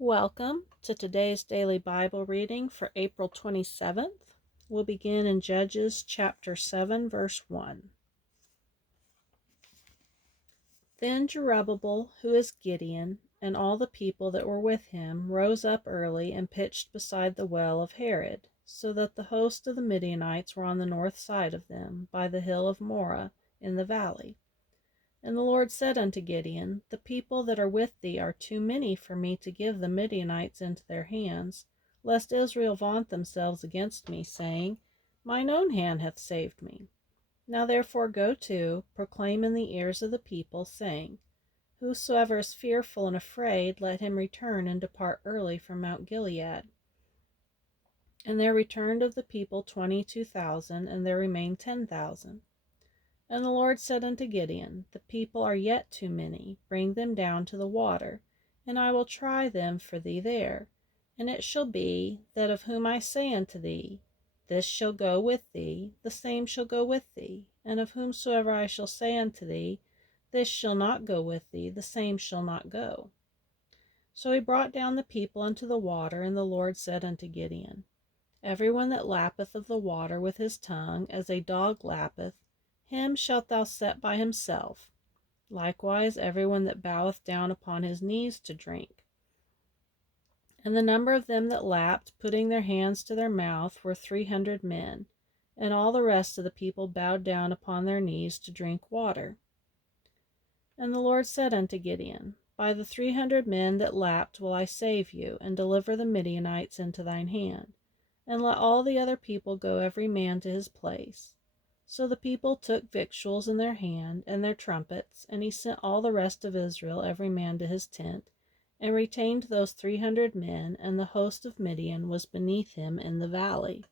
Welcome to today's daily Bible reading for April 27th. We'll begin in Judges chapter 7, verse 1. Then Jerubbaal, who is Gideon, and all the people that were with him, rose up early and pitched beside the well of Harod, so that the host of the Midianites were on the north side of them, by the hill of Moreh in the valley. And the Lord said unto Gideon, The people that are with thee are too many for me to give the Midianites into their hands, lest Israel vaunt themselves against me, saying, Mine own hand hath saved me. Now therefore go to, proclaim in the ears of the people, saying, Whosoever is fearful and afraid, let him return and depart early from Mount Gilead. And there returned of the people 22,000, and there remained 10,000. And the Lord said unto Gideon, The people are yet too many, bring them down to the water, and I will try them for thee there. And it shall be, that of whom I say unto thee, This shall go with thee, the same shall go with thee. And of whomsoever I shall say unto thee, This shall not go with thee, the same shall not go. So he brought down the people unto the water, and the Lord said unto Gideon, Every one that lappeth of the water with his tongue, as a dog lappeth, him shalt thou set by himself. Likewise every one that boweth down upon his knees to drink. And the number of them that lapped, putting their hands to their mouth, were 300 men. And all the rest of the people bowed down upon their knees to drink water. And the Lord said unto Gideon, By the 300 men that lapped will I save you, and deliver the Midianites into thine hand. And let all the other people go every man to his place. So the people took victuals in their hand, and their trumpets, and he sent all the rest of Israel every man to his tent, and retained those 300 men, and the host of Midian was beneath him in the valley.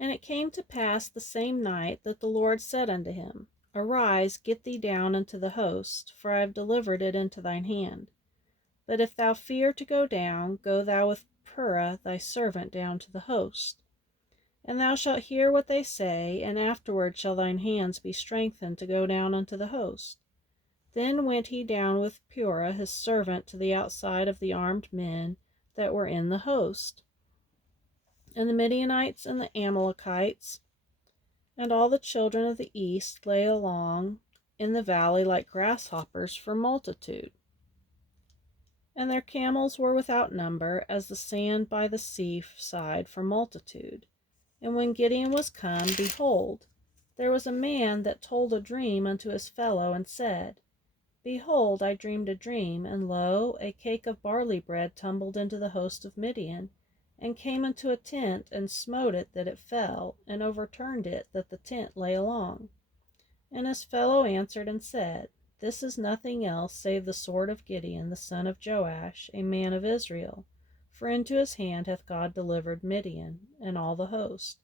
And it came to pass the same night that the Lord said unto him, Arise, get thee down unto the host, for I have delivered it into thine hand. But if thou fear to go down, go thou with Purah thy servant down to the host. And thou shalt hear what they say, and afterward shall thine hands be strengthened to go down unto the host. Then went he down with Purah his servant to the outside of the armed men that were in the host. And the Midianites and the Amalekites and all the children of the east lay along in the valley like grasshoppers for multitude. And their camels were without number, as the sand by the sea side for multitude. And when Gideon was come, behold, there was a man that told a dream unto his fellow, and said, Behold, I dreamed a dream, and lo, a cake of barley bread tumbled into the host of Midian, and came into a tent, and smote it that it fell, and overturned it that the tent lay along. And his fellow answered and said, This is nothing else save the sword of Gideon, the son of Joash, a man of Israel. For into his hand hath God delivered Midian, and all the host.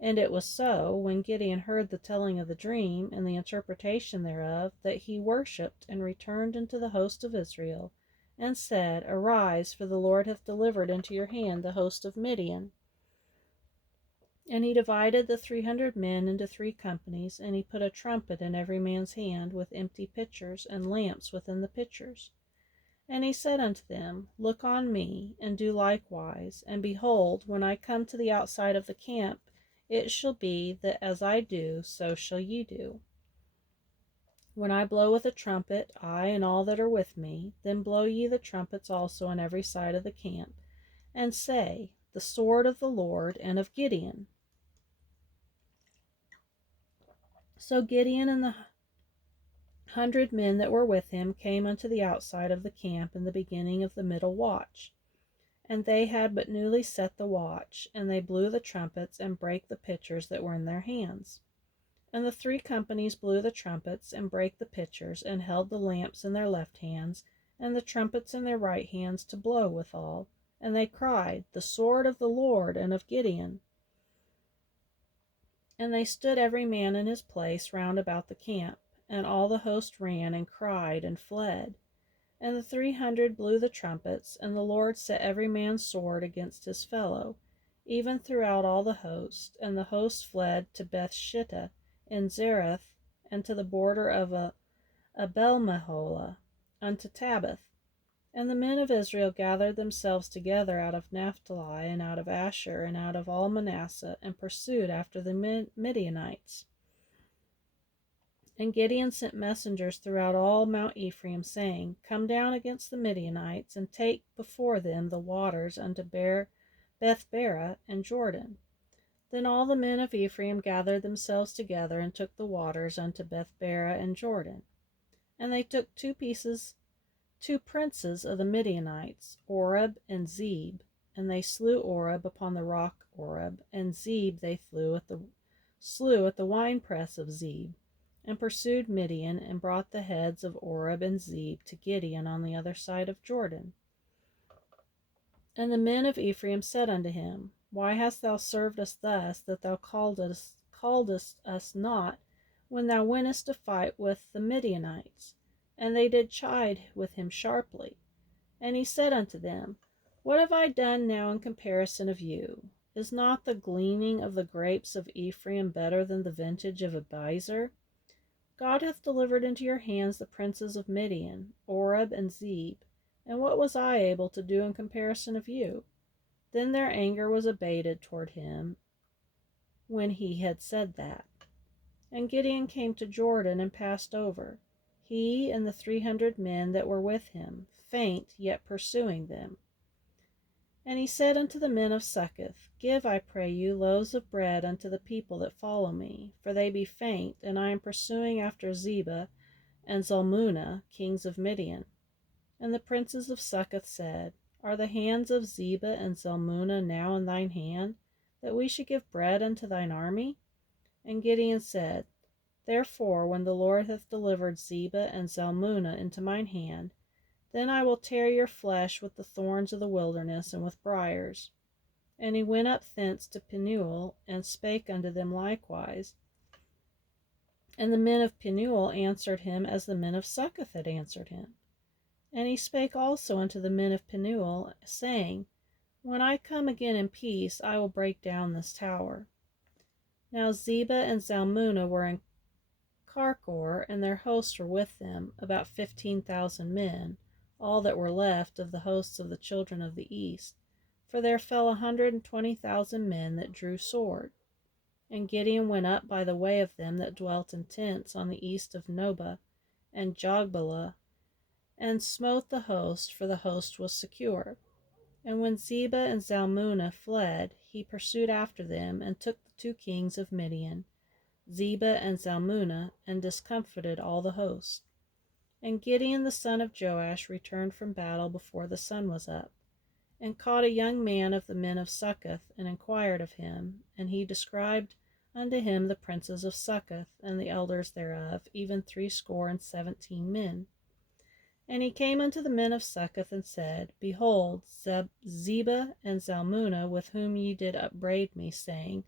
And it was so, when Gideon heard the telling of the dream, and the interpretation thereof, that he worshipped, and returned into the host of Israel, and said, Arise, for the Lord hath delivered into your hand the host of Midian. And he divided the 300 men into 3 companies, and he put a trumpet in every man's hand, with empty pitchers, and lamps within the pitchers. And he said unto them, Look on me, and do likewise. And behold, when I come to the outside of the camp, it shall be that as I do, so shall ye do. When I blow with a trumpet, I and all that are with me, then blow ye the trumpets also on every side of the camp, and say, The sword of the Lord and of Gideon. So Gideon and the 100 men that were with him came unto the outside of the camp in the beginning of the middle watch. And they had but newly set the watch, and they blew the trumpets, and brake the pitchers that were in their hands. And the 3 companies blew the trumpets, and brake the pitchers, and held the lamps in their left hands, and the trumpets in their right hands to blow withal. And they cried, The sword of the Lord and of Gideon. And they stood every man in his place round about the camp, and all the host ran, and cried, and fled. And the 300 blew the trumpets, and the Lord set every man's sword against his fellow, even throughout all the host. And the host fled to Bethshittah in Zereth, and to the border of Abel-meholah. unto Tabbath. And the men of Israel gathered themselves together out of Naphtali, and out of Asher, and out of all Manasseh, and pursued after the Midianites. And Gideon sent messengers throughout all Mount Ephraim, saying, Come down against the Midianites, and take before them the waters unto Bethbara and Jordan. Then all the men of Ephraim gathered themselves together, and took the waters unto Bethbara and Jordan. And they took two princes of the Midianites, Oreb and Zeb, and they slew Oreb upon the rock Oreb, and Zeb they slew at the winepress of Zeb, and pursued Midian, and brought the heads of Oreb and Zeb to Gideon on the other side of Jordan. And the men of Ephraim said unto him, Why hast thou served us thus, that thou calledst us not, when thou wentest to fight with the Midianites? And they did chide with him sharply. And he said unto them, What have I done now in comparison of you? Is not the gleaning of the grapes of Ephraim better than the vintage of Abiezer? God hath delivered into your hands the princes of Midian, Oreb and Zeb, and what was I able to do in comparison of you? Then their anger was abated toward him when he had said that. And Gideon came to Jordan and passed over, he and the 300 men that were with him, faint, yet pursuing them. And he said unto the men of Succoth, Give, I pray you, loaves of bread unto the people that follow me, for they be faint, and I am pursuing after Zebah and Zalmunna, kings of Midian. And the princes of Succoth said, Are the hands of Zebah and Zalmunna now in thine hand, that we should give bread unto thine army? And Gideon said, Therefore, when the Lord hath delivered Zebah and Zalmunna into mine hand, then I will tear your flesh with the thorns of the wilderness and with briars. And he went up thence to Penuel, and spake unto them likewise. And the men of Penuel answered him as the men of Succoth had answered him. And he spake also unto the men of Penuel, saying, When I come again in peace, I will break down this tower. Now Zebah and Zalmunna were in Karkor, and their hosts were with them, about 15,000 men, all that were left of the hosts of the children of the east, for there fell 120,000 men that drew sword. And Gideon went up by the way of them that dwelt in tents on the east of Nobah and Jogbehah, and smote the host, for the host was secure. And when Zebah and Zalmunna fled, he pursued after them, and took the 2 kings of Midian, Zebah and Zalmunna, and discomfited all the host. And Gideon the son of Joash returned from battle before the sun was up, and caught a young man of the men of Succoth, and inquired of him, and he described unto him the princes of Succoth, and the elders thereof, even 70 men. And he came unto the men of Succoth, and said, Behold, Zebah and Zalmunna, with whom ye did upbraid me, saying,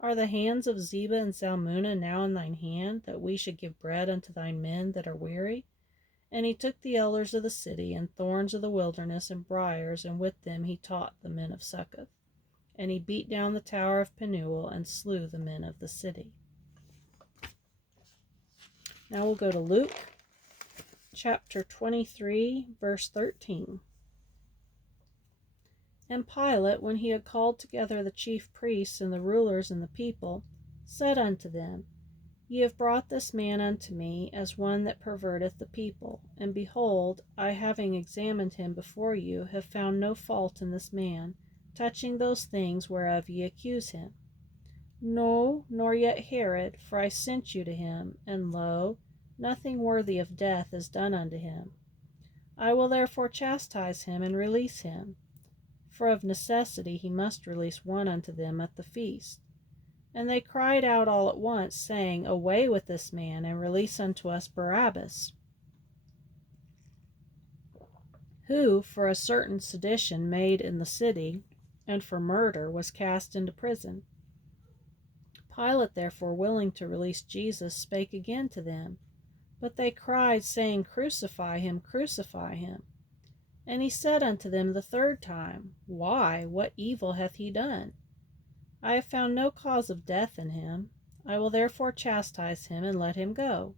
Are the hands of Zebah and Zalmunna now in thine hand, that we should give bread unto thine men that are weary? And he took the elders of the city, and thorns of the wilderness, and briars, and with them he taught the men of Succoth. And he beat down the tower of Penuel, and slew the men of the city. Now we'll go to Luke chapter 23, verse 13. And Pilate, when he had called together the chief priests and the rulers and the people, said unto them, Ye have brought this man unto me as one that perverteth the people. And behold, I, having examined him before you, have found no fault in this man, touching those things whereof ye accuse him. No, nor yet Herod, for I sent you to him, and lo, nothing worthy of death is done unto him. I will therefore chastise him and release him, for of necessity he must release one unto them at the feast. And they cried out all at once, saying, Away with this man, and release unto us Barabbas, who for a certain sedition made in the city, and for murder, was cast into prison. Pilate therefore, willing to release Jesus, spake again to them. But they cried, saying, Crucify him, crucify him. And he said unto them the 3rd time, Why, what evil hath he done? I have found no cause of death in him. I will therefore chastise him, and let him go.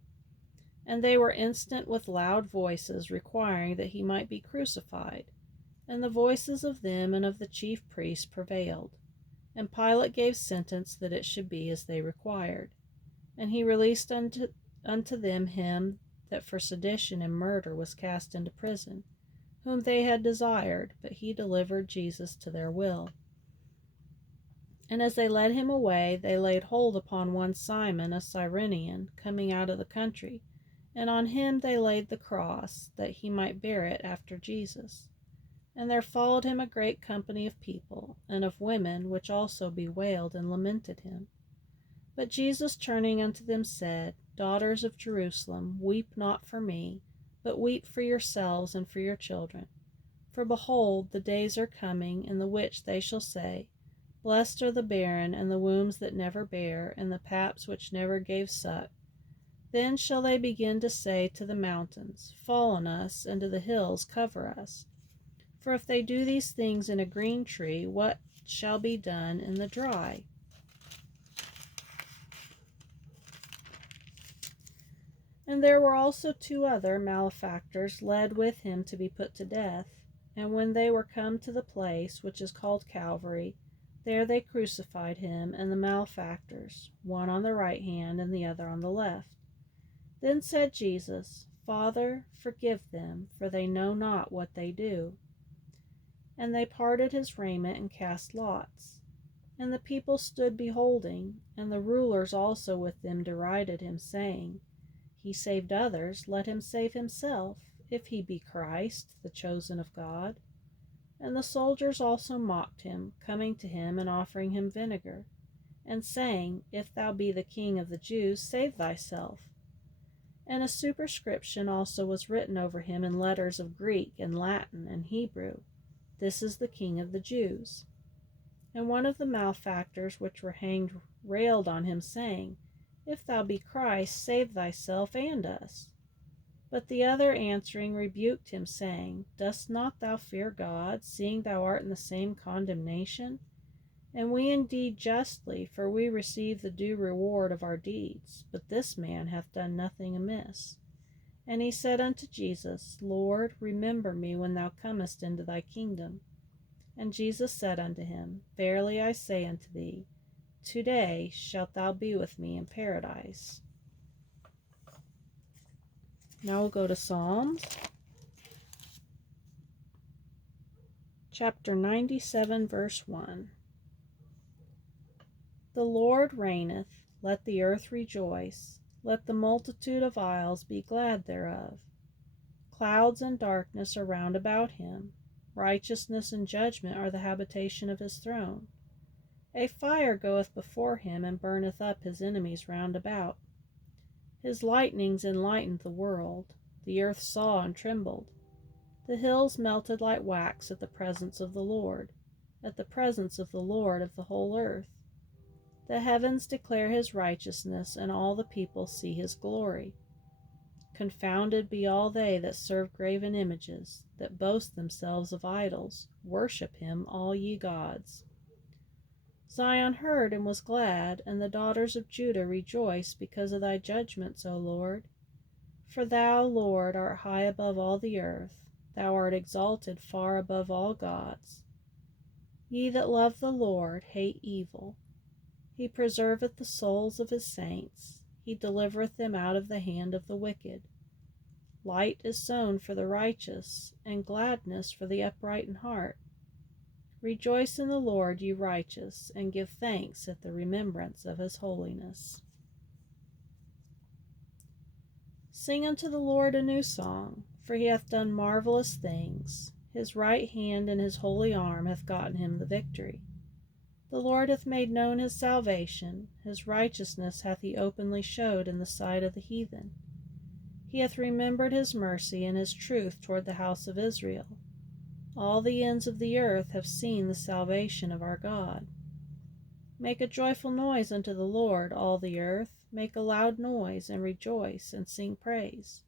And they were instant with loud voices, requiring that he might be crucified. And the voices of them and of the chief priests prevailed. And Pilate gave sentence that it should be as they required. And he released unto them him that for sedition and murder was cast into prison, whom they had desired, but he delivered Jesus to their will. And as they led him away, they laid hold upon one Simon, a Cyrenian, coming out of the country, and on him they laid the cross, that he might bear it after Jesus. And there followed him a great company of people, and of women, which also bewailed and lamented him. But Jesus, turning unto them, said, Daughters of Jerusalem, weep not for me, but weep for yourselves and for your children. For behold, the days are coming, in the which they shall say, Blessed are the barren, and the wombs that never bare, and the paps which never gave suck. Then shall they begin to say to the mountains, Fall on us, and to the hills, cover us. For if they do these things in a green tree, what shall be done in the dry? And there were also two other malefactors led with him to be put to death. And when they were come to the place which is called Calvary, there they crucified him and the malefactors, one on the right hand and the other on the left. Then said Jesus, Father, forgive them, for they know not what they do. And they parted his raiment and cast lots. And the people stood beholding, and the rulers also with them derided him, saying, He saved others, let him save himself, if he be Christ, the chosen of God. And the soldiers also mocked him, coming to him and offering him vinegar, and saying, If thou be the King of the Jews, save thyself. And a superscription also was written over him in letters of Greek and Latin and Hebrew, This is the King of the Jews. And one of the malefactors which were hanged railed on him, saying, If thou be Christ, save thyself and us. But the other answering rebuked him, saying, Dost not thou fear God, seeing thou art in the same condemnation? And we indeed justly, for we receive the due reward of our deeds, but this man hath done nothing amiss. And he said unto Jesus, Lord, remember me when thou comest into thy kingdom. And Jesus said unto him, Verily I say unto thee, today shalt thou be with me in paradise. Now we'll go to Psalms, chapter 97, verse 1. The Lord reigneth, let the earth rejoice, let the multitude of isles be glad thereof. Clouds and darkness are round about him, righteousness and judgment are the habitation of his throne. A fire goeth before him, and burneth up his enemies round about. His lightnings enlightened the world, the earth saw and trembled. The hills melted like wax at the presence of the Lord, at the presence of the Lord of the whole earth. The heavens declare his righteousness, and all the people see his glory. Confounded be all they that serve graven images, that boast themselves of idols. Worship him, all ye gods. Zion heard and was glad, and the daughters of Judah rejoiced because of thy judgments, O Lord. For thou, Lord, art high above all the earth, thou art exalted far above all gods. Ye that love the Lord hate evil. He preserveth the souls of his saints, he delivereth them out of the hand of the wicked. Light is sown for the righteous, and gladness for the upright in heart. Rejoice in the Lord, ye righteous, and give thanks at the remembrance of his holiness. Sing unto the Lord a new song, for he hath done marvelous things. His right hand and his holy arm hath gotten him the victory. The Lord hath made known his salvation, his righteousness hath he openly showed in the sight of the heathen. He hath remembered his mercy and his truth toward the house of Israel. All the ends of the earth have seen the salvation of our God. Make a joyful noise unto the Lord, all the earth. Make a loud noise, and rejoice, and sing praise.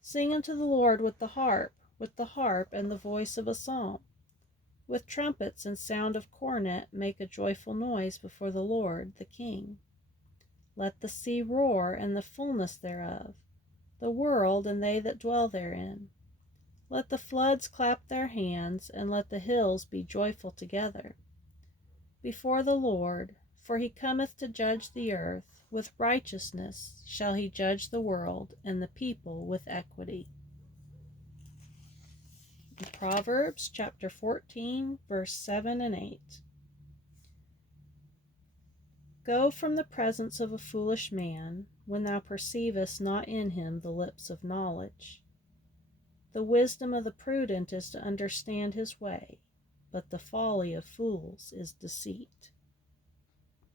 Sing unto the Lord with the harp and the voice of a psalm. With trumpets and sound of cornet make a joyful noise before the Lord, the King. Let the sea roar, and the fullness thereof. the world and they that dwell therein. Let the floods clap their hands, and let the hills be joyful together before the Lord, for he cometh to judge the earth. With righteousness shall he judge the world, and the people with equity. Proverbs chapter 14, verse 7 and 8. Go from the presence of a foolish man, when thou perceivest not in him the lips of knowledge. The wisdom of the prudent is to understand his way, but the folly of fools is deceit.